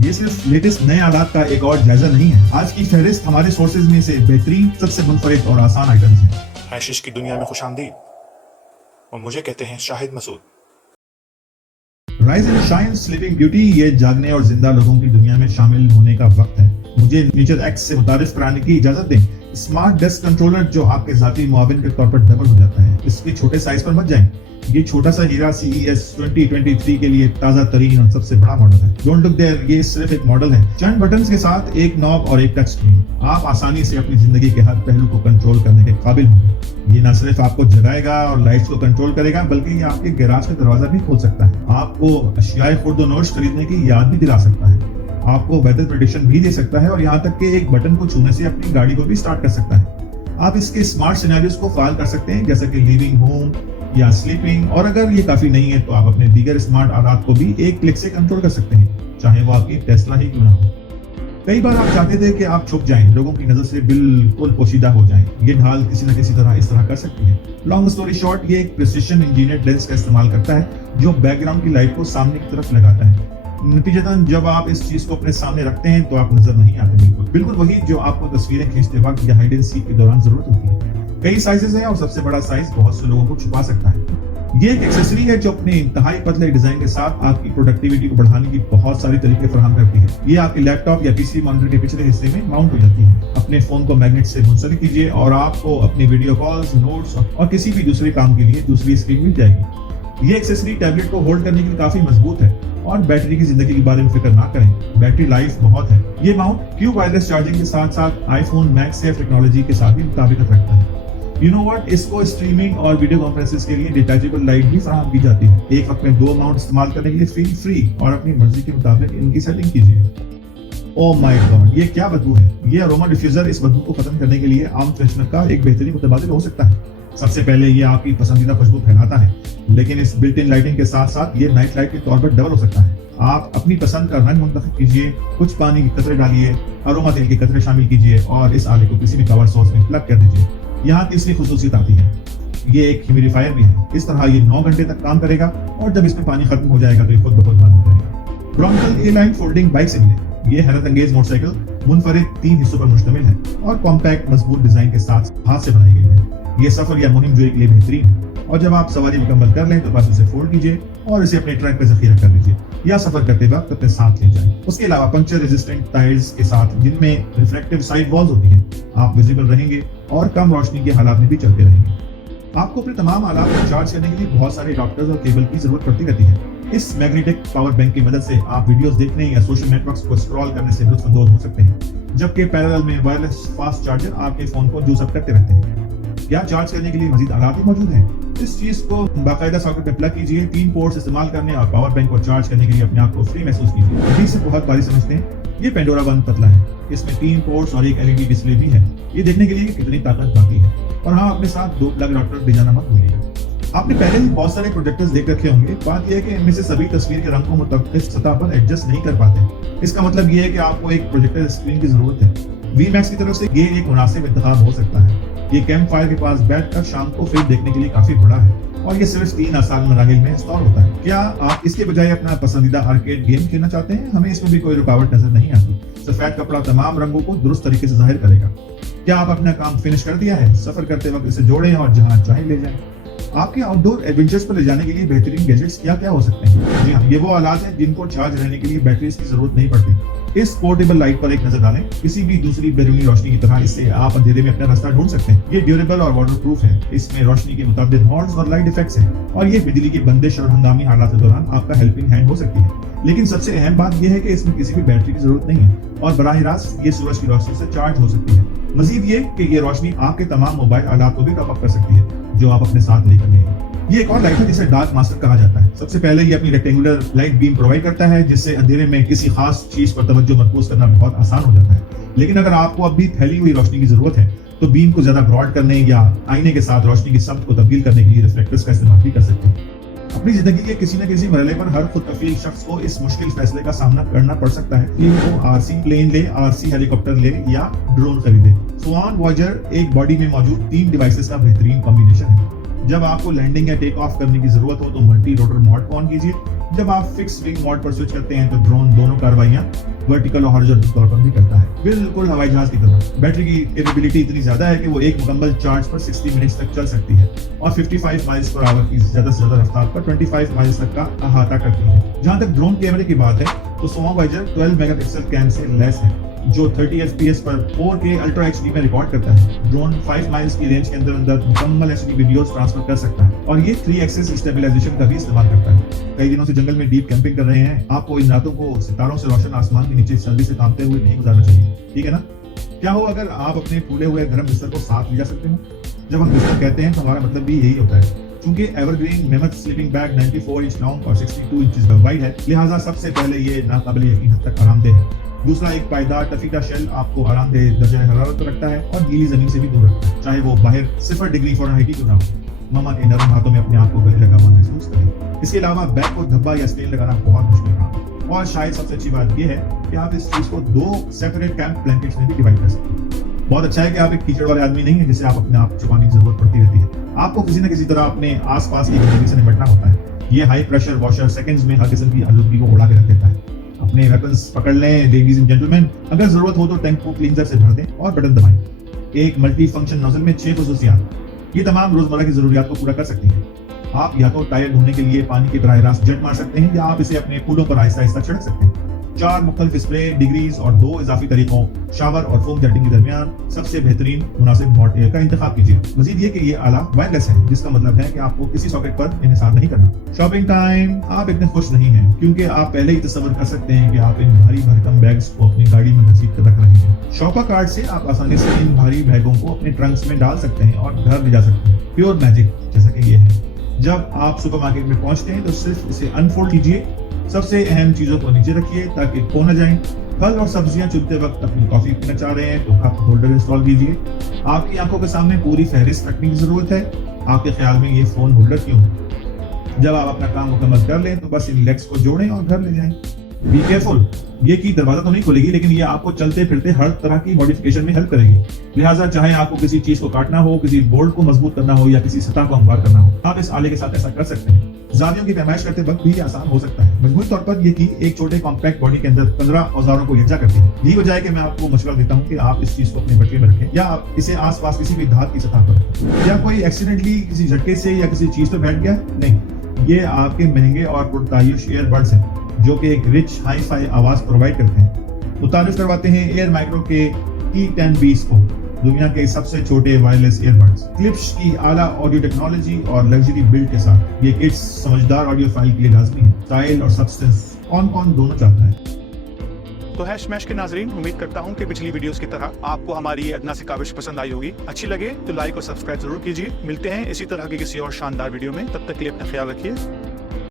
ये सिर्फ लेटेस्ट नए आलात का एक और जायजा नहीं है। आज की फहरिस्त हमारे सोर्सेज में से बेहतरीन, सबसे मुनफरिद और आसान आइटम्स हैं। आशीष की दुनिया में खुशामदीद, और मुझे कहते हैं Shahid Masood. Rise and shine sleeping beauty, ये जागने और जिंदा लोगों की दुनिया में शामिल होने का वक्त है। मुझे नेचर एक्स से मुतारिफ कराने की इजाजत दें। स्मार्ट डेस्क कंट्रोलर जो आपके जाती मुआविन के तौर पर डबल हो जाता है। इसके छोटे साइज पर मत जाएं। ये छोटा सा हीरा CES 2023 के लिए ताजा तरीन और सबसे बड़ा मॉडल है। डोंट लुक देयर, ये सिर्फ एक मॉडल है। चंद बटन्स के साथ एक नॉब और एक टच स्क्रीन। आप आसानी से अपनी जिंदगी के हर पहलू को कंट्रोल करने के काबिल होंगे। ये न सिर्फ आपको जगाएगा और लाइट्स को कंट्रोल करेगा, बल्कि ये आपके गैराज का दरवाजा भी खोल सकता है। आपको अशियाए खुर्द-ओ-नोश खरीदने की याद भी दिला सकता है। आपको वेदर प्रेडिक्शन भी दे सकता है और यहाँ तक कि एक बटन को छूने से अपनी गाड़ी को भी स्टार्ट कर सकता है। आप इसके स्मार्ट सिनेरियोज को फाइल कर सकते हैं, जैसे कि लिविंग, होम या स्लीपिंग। और अगर ये काफी नहीं है तो आप अपने दीगर स्मार्ट आलात को भी एक क्लिक से कंट्रोल कर सकते हैं, चाहे वो आपकी टेस्ला ही क्यों ना हो। कई बार आप चाहते थे कि आप छुप जाएं, लोगों की नजर से बिल्कुल पोशीदा हो जाएं। ये ढाल किसी न किसी तरह इस तरह कर सकती है। लॉन्ग स्टोरी शॉर्ट, ये एक प्रिसिशन इंजीनियर्ड लेंस का इस्तेमाल करता है जो बैकग्राउंड की लाइट को सामने की तरफ लगाता है। नतीजतन जब आप इस चीज को अपने सामने रखते हैं तो आप नजर नहीं आते। बिल्कुल वही जो आपको तस्वीरें खींचते वक्त या हाइड एंड सीक के दौरान जरूरत होती है। कई साइजेस हैं और सबसे बड़ा साइज बहुत से लोगों को छुपा सकता है। ये एक एक्सेसरी है जो अपने इंतहाई पतले डिजाइन के साथ आपकी प्रोडक्टिविटी को बढ़ाने की बहुत सारी तरीके फराहम करती है। ये आपके लैपटॉप या PC मॉनिटर के पिछले हिस्से में माउंट हो जाती है। अपने फोन को मैग्नेट से मुंसलिक कीजिए और आपको अपनी वीडियो कॉल्स, नोट्स और किसी भी दूसरे काम के लिए दूसरी स्क्रीन मिल जाएगी। ये एक्सेसरी टैबलेट को होल्ड करने के लिए काफी मजबूत है। और बैटरी की जिंदगी के बारे में फिक्र ना करें, बैटरी लाइफ बहुत है। ये माउंट क्यू वायरलेस चार्जिंग के साथ साथ आईफोन मैगसेफ टेक्नोलॉजी के साथ भी मुताबिकत रखता है। यू नो व्हाट, इसको स्ट्रीमिंग और वीडियो कॉन्फ्रेंसेस के लिए डिटैचेबल लाइट भी फराहम की जाती है। एक वक्त में 2 माउंट इस्तेमाल करने के लिए फील फ्री और अपनी मर्जी के मुताबिक इनकी सेटिंग कीजिए। ओह माय गॉड, ये क्या बदबू है। ये अरोमा डिफ्यूजर इस बदबू को खत्म करने के लिए आम फ्रेशनर का एक बेहतरीन मुतबादिल हो सकता है। सबसे पहले ये आपकी पसंदीदा खुशबू फैलाता है, लेकिन इस बिल्ट इन लाइटिंग के साथ साथ ये नाइट लाइट के तौर पर डबल हो सकता है। आप अपनी पसंद का रंग मुंतखब कीजिए, कुछ पानी के कतरे डालिए, अरोमा तेल के कतरे शामिल कीजिए और इस आले को किसी भी कवर सोर्स में प्लग कर दीजिए। यहाँ तीसरी खुसूसियत आती है, ये एक ह्यूमिडिफायर भी है। इस तरह ये 9 घंटे तक काम करेगा और जब इसमें पानी खत्म हो जाएगा तो ये खुद ब खुद बंद हो जाएगा। ब्रॉन्कल ए-लाइन फोल्डिंग बाइक से मिले। ये हैरत अंगेज मोटरसाइकिल मुनफरिद 3 हिस्सों पर मुश्तमिल है और कॉम्पैक्ट मजबूत डिजाइन के साथ हाथ से बनाई गई है। ये सफर या मुहिम जोई के लिए बेहतरीन है। और जब आप सवारी मुकम्मल कर लें तो बस उसे फोल्ड कीजिए और इसे अपने ट्रक पे जखीरा कर लीजिए या सफर करते वक्त अपने साथ ले जाएं। उसके अलावा पंक्चर रेजिस्टेंट टायर्स के साथ, जिनमें रिफ्लेक्टिव साइड वॉल्स होती हैं, आप विजिबल रहेंगे और कम रोशनी के हालात में भी चलते रहेंगे। आपको अपने तमाम आलात को चार्ज करने के लिए बहुत सारे अडॉप्टर्स और केबल की जरूरत पड़ती रहती है। इस मैग्नेटिक पावर बैंक की मदद से आप वीडियोस देखने या सोशल नेटवर्क्स को स्क्रॉल करने से लुत्फअंदोज हो सकते हैं, जबकि पैरेलल में वायरलेस फास्ट चार्जर आपके फोन को जूस अप करते रहते हैं। क्या चार्ज करने के लिए मजीद आलात भी मौजूद हैं? इस चीज को बाकायदा सॉकेट में प्लग कीजिए, 3 पोर्ट्स इस्तेमाल करने और पावर बैंक को चार्ज करने के लिए अपने आप को फ्री महसूस कीजिए। अभी से बहुत बारी समझते हैं। ये पेंडोरा 1 पतला है, इसमें 3 पोर्ट्स और एक LED डिस्प्ले भी है। ये देखने के लिए कि कितनी ताकत बाकी है। और हाँ, अपने साथ 2 प्लग अडॉप्टर ले जाना मत भूलिएगा। आपने पहले ही बहुत सारे प्रोजेक्टर्स देख रखे होंगे। बात यह है कि इनमें से सभी तस्वीर के रंग को मुतफ़्फ़िक़ सतह पर एडजस्ट नहीं कर पाते। इसका मतलब यह है कि आपको एक प्रोजेक्टर स्क्रीन की जरूरत है। VMAX की तरफ से ये एक मुनासिब इंतखाब हो सकता है। ये कैंप फायर के पास बैठकर शाम को फिल्म देखने के लिए काफी बड़ा है और ये सिर्फ 3 आसान मराहिल में इंस्टॉल होता है। क्या आप इसके बजाय अपना पसंदीदा आर्केड गेम खेलना चाहते हैं? हमें इसमें भी कोई रुकावट नजर नहीं आती। सफेद कपड़ा तमाम रंगों को दुरुस्त तरीके से जाहिर करेगा। क्या आप अपना काम फिनिश कर दिया है? सफर करते वक्त इसे जोड़ें और जहां चाहे ले जाएं। आपके आउटडोर एडवेंचर्स पर ले जाने के लिए बेहतरीन गैजेट्स क्या क्या हो सकते हैं? जी हाँ, ये वो आलात हैं जिनको चार्ज रहने के लिए बैटरीज की जरूरत नहीं पड़ती। इस पोर्टेबल लाइट पर एक नजर डालें। किसी भी दूसरी बैरूनी रोशनी की तरह इससे आप अंधेरे में अपना रास्ता ढूंढ सकते हैं। ये ड्यूरेबल और वाटरप्रूफ है। इसमें रोशनी के मुताबिक हॉर्न्स और लाइट इफेक्ट्स हैं और ये बिजली की बंदिश और हंगामी हालात के दौरान आपका हेल्पिंग हैंड हो सकती है। लेकिन सबसे अहम बात यह है कि इसमें किसी भी बैटरी की जरूरत नहीं है और बराह रास्त ये सूरज की रोशनी से चार्ज हो सकती है। मजीद ये कि ये रोशनी आपके तमाम मोबाइल आलात को भी टॉप अप कर सकती है जो आप अपने साथ लेकर गए। ये एक और लाइट है जिसे डार्क मास्टर कहा जाता है। सबसे पहले ये अपनी रेक्टेंगुलर लाइट बीम प्रोवाइड करता है, जिससे अंधेरे में किसी खास चीज पर तवज्जो मरकूज करना बहुत आसान हो जाता है। लेकिन अगर आपको अब भी फैली हुई रोशनी की जरूरत है तो बीम को ज्यादा ब्रॉड करने या आईने के साथ रोशनी की सब्त को तब्दील करने के लिए रिफ्लेक्टर्स का इस्तेमाल भी कर सकते हैं। अपनी जिंदगी के किसी न किसी मरहले पर हर खुद कफील शख्स को इस मुश्किल फैसले का सामना करना पड़ सकता है कि वो RC प्लेन ले, RC हेलीकॉप्टर ले या ड्रोन खरीदे। स्वान वॉयेजर एक बॉडी में मौजूद 3 डिवाइसेस का बेहतरीन कॉम्बिनेशन है। जब आपको लैंडिंग या टेक ऑफ करने की जरूरत हो तो मल्टी रोटर मोड को ऑन कीजिए। जब आप फिक्स विंग मोड पर स्विच करते हैं तो ड्रोन दोनों कार्रवाइयां वर्टिकल और हॉरिजॉन्टल तौर पर भी करता है, बिल्कुल हवाई जहाज की तरह। बैटरी की कैपेबिलिटी इतनी ज्यादा है कि वो एक मुकम्मल चार्ज पर 60 मिनट्स तक चल सकती है और 55 माइल्स पर आवर की ज्यादा से ज्यादा रफ्तार पर 25 माइल्स तक का अहाता करती है। जहां तक ड्रोन कैमरे की बात है तो सोमावाइजर 12 मेगापिक्सल कैम से लेस है जो 30 FPS पर 4K अल्ट्रा HD में रिकॉर्ड करता है। ड्रोन 5 माइल्स की रेंज के अंदर अंदर मुकम्मल HD वीडियोस ट्रांसफर कर सकता है और ये 3 एक्सिस स्टेबलाइजेशन का भी इस्तेमाल करता है। कई दिनों से जंगल में डीप कैंपिंग कर रहे हैं, आपको इन रातों को सितारों से रोशन आसमान के नीचे सर्दी से कांपते हुए नहीं गुजारना चाहिए, ठीक है ना? क्या हो अगर आप अपने फूले हुए गर्म बिस्तर को साथ ले जा सकते हो? जब हम बिस्तर कहते हैं तो हमारा मतलब भी यही होता है। क्योंकि evergreen mammoth sleeping bag 94 inch long और 62 इंच वाइड है, लिहाजा सबसे पहले ये नाकाबिल यकीन हद तक आरामदेह है। दूसरा, एक पायदार टफीदा शेल आपको आरामदेह दर्जे हरारत पर रखता है और गीली जमीन से भी दूर रखता है, चाहे वो बाहर 0 डिग्री फ़ारेनहाइट ही क्यों ना हो। मामा के नरम हाथों में अपने आप को गले लगा हुआ महसूस करें। इसके अलावा बैग को धब्बा या स्टेन लगाना बहुत मुश्किल काम है और शायद सबसे अच्छी बात यह है कि आप इस चीज को 2 सेपरेट कैंप ब्लैंकेट्स में भी डिवाइड कर सकते हैं। बहुत अच्छा है कि आप एक कीचड़ वाले आदमी नहीं है जिसे आप अपने आप छुपाने की जरूरत पड़ती रहती है। आपको किसी न किसी तरह अपने आसपास की गंदगी से निपटना होता है। ये हाई प्रेशर वॉशर सेकंड्स में हर किस्म की आलूदगी को उड़ा के रख देता है। अपने वेपन्स पकड़ लें लेडीज एंड जेंटलमैन, अगर जरूरत हो तो टैंक को क्लींजर से भर दें और बटन दबाएं। एक मल्टी फंक्शन नोजल में 6 खसूसियात, ये तमाम रोजमर्रा की जरूरियात को पूरा कर सकती है। आप या तो टायर धोने के लिए पानी के बराह रास्त जेट मार सकते हैं या आप इसे अपने फूलों पर आहिस्ता आहिस्ता छिड़क सकते हैं। 4 मुख्तलिफ स्प्रे डिग्रीज और 2 इजाफी तरीकों शावर और फोम जेटिंग के दरमियान सबसे बेहतरीन मुनासिब हॉट एयर का इंतखाब कीजिए। मजीद ये कि ये आला वायरलेस है, जिसका मतलब है कि आपको किसी सॉकेट पर इन्हिसार नहीं करना। Shopping time. आप इतने खुश नहीं हैं क्योंकि आप पहले ही तसव्वुर कर सकते हैं कि आप इन भारी भरकम बैग्स को अपनी गाड़ी में घसीट कर रख रहे हैं। शॉपर कार्ट से आप आसानी से इन भारी बैगों को अपने ट्रंक्स में डाल सकते हैं और घर ले जा सकते हैं। प्योर मैजिक जैसा कि ये है। जब आप सुपरमार्केट में पहुंचते हैं तो सिर्फ इसे अनफोल्ड कीजिए, सबसे अहम चीजों को नीचे रखिए ताकि खो न जाएं। फल और सब्जियां चुनते वक्त अपनी कॉफी पीना चाह रहे हैं तो कप होल्डर इंस्टॉल कीजिए। आपकी आंखों के सामने पूरी फहरिस्त रखने की जरूरत है। आपके ख्याल में ये फोन होल्डर क्यों? जब आप अपना काम मुकम्मल कर लें तो बस इन लेग्स को जोड़ें और घर ले जाएं। बी केयरफुल, ये की दरवाजा तो नहीं खोलेगी लेकिन ये आपको चलते फिरते हर तरह की मॉडिफिकेशन में हेल्प करेगी। लिहाजा चाहे आपको किसी चीज को काटना हो, किसी बोल्ट को मजबूत करना हो या किसी सतह को हमवार करना हो, आप इस आले के साथ ऐसा कर सकते हैं। जावियों की पैमाइश करते वक्त भी आसान हो सकता है। मजबूत तौर पर ये की एक छोटे कॉम्पैक्ट बॉडी के अंदर 15 औजारों को यकजा करती है। यही वजह है कि मैं आपको मशवरा देता हूँ कि आप इस चीज को अपने बटुए में रखें या आप इसे आसपास किसी भी धात की सतह पर रखें। या कोई एक्सीडेंटली किसी झटके से या किसी चीज पर बैठ गया, नहीं, ये आपके महंगे और पुरतायुश ईयरबड्स हैं जो कि एक रिच हाई फाई आवाज प्रोवाइड करते हैं। मुतारिफ करवाते हैं एयर माइक्रो के T10Bs को, दुनिया के सबसे छोटे वायरलेस ईयरबड्स। क्लिप्स की आला ऑडियो टेक्नोलॉजी और लग्जरी बिल्ड के साथ ये किड्स समझदार ऑडियो फाइल के लिए लाजमी है। स्टाइल और सब्सटेंस कौन कौन दोनों चाहता है। तो है स्मैश के नाजरीन, उम्मीद करता हूँ कि पिछली वीडियोस की तरह आपको हमारी ये अदना सी काविश पसंद आई होगी। अच्छी लगे तो लाइक और सब्सक्राइब जरूर कीजिए। मिलते हैं इसी तरह की किसी और शानदार वीडियो में, तब तक के लिए अपना ख्याल रखिए।